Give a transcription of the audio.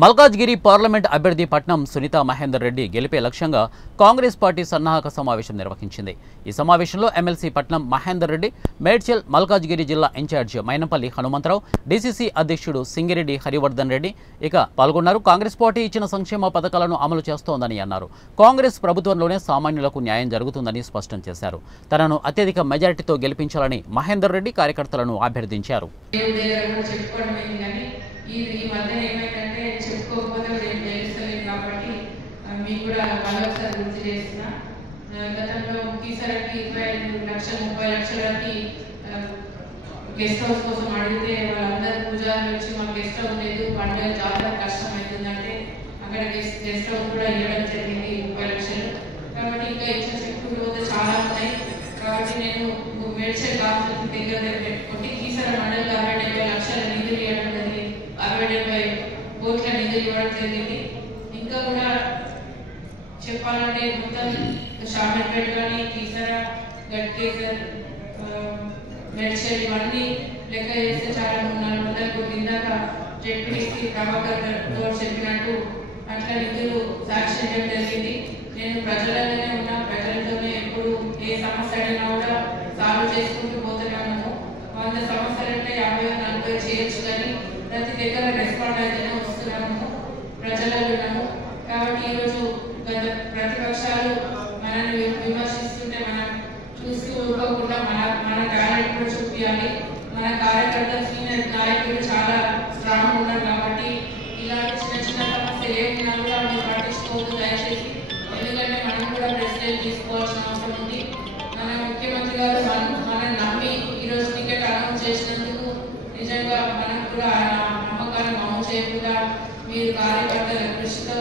Malkajgiri parliament అభ్యర్థి పట్నం సునీత మహేందర్ రెడ్డి గెలిపే లక్ష్యంగా కాంగ్రెస్ పార్టీ సన్నాహక సమావేశం నిర్వహించింది। ఈ సమావేశంలో ఎమ్మెల్సీ పట్నం మహేందర్ రెడ్డి, మేడ్చల్ మల్కాజ్గిరి జిల్లా ఇన్ఛార్జ్ మైనంపల్లి హనుమంతరావు, డీసీసీ అధ్యక్షుడు సింగిరెడ్డి హరివర్ధన్ రెడ్డి పాల్గొన్నారు। కాంగ్రెస్ పార్టీ ఇచ్చిన సంక్షేమ పథకాలను అమలు చేస్తోందని అన్నారు। కాంగ్రెస్ ప్రభుత్వంలోనే సామాన్యులకు న్యాయం జరుగుతుందని స్పష్టం చేశారు। తనను అత్యధిక మెజారిటీతో గెలిపించాలని మహేందర్ రెడ్డి కార్యకర్తలను అభ్యర్థించారు। గెస్ట్ హౌస్ కోసం అడిగితే వాళ్ళందరూ పూజారులు వచ్చి మాకు గెస్ట్ హౌస్ లేదు, పండుగ చాలా కష్టం అవుతుందంటే అక్కడ గెస్ట్ హౌస్ కూడా ఇవ్వడం జరిగింది 30 లక్షలు। కాబట్టి ఇంకా ఇచ్చిన చెక్కులు పోతే చాలా ఉన్నాయి। కాబట్టి నేను మేడ్చల్ కాన్స్టిట్యూన్సీ దగ్గర పెట్టుకుంటే కీసర మండలి 60-70 లక్షల నిధులు ఇవ్వడం జరిగింది, 60-70 కోట్ల నిధులు ఇవ్వడం జరిగింది। ఇంకా కూడా చెప్పాలంటే మొత్తం షామీర్పేట కానీ కీసర, గట్కేసర్, మేడ్చల్ ఇవన్నీ లెక్క చేస్తే చాలా 400 కోట్లు ఇందాక జెడ్పీటీసీ ప్రభాకర్ గారు చెప్పినట్టు అట్లా నిధులు శాంక్షన్ చేయడం జరిగింది। నేను ప్రజలలోనే ఉన్నా, ప్రజలతోనే ఎప్పుడు ఏ సమస్య అయినా కూడా సాల్వ్ చేసుకుంటూ పోతున్నాము। 100 సమస్యలు అంటే 50-40 చేయొచ్చు, కానీ ప్రతి దగ్గర రెస్పాండ్ అయితేనే వస్తున్నాము, ప్రజలలో ఉన్నాము। కాబట్టి ఈరోజు గత ప్రతిపక్షాలు మనల్ని విమర్శిస్తుంటే మనం చూస్తూ ఊరుకోకుండా మన టాలెంట్ కూడా చూపించాలి। మన కార్యకర్తలు సీనియర్ నాయకులు చాలా స్ట్రాంగ్ ఉన్నారు కాబట్టి ఇలాంటి చిన్న సమస్యలు ఏమున్నా కూడా మీరు పట్టించుకోవద్దు దయచేసి, ఎందుకంటే మనం కూడా ప్రెసిడెంట్ తీసుకోవాల్సిన అవసరం ఉంది। మన ముఖ్యమంత్రి గారు మనల్ని నమ్మి ఈరోజు టికెట్ అనౌన్స్ చేసినందుకు నిజంగా మనం కూడా నమ్మకాన్ని అమలు చేయకుండా మీరు కార్యకర్తల కృషితో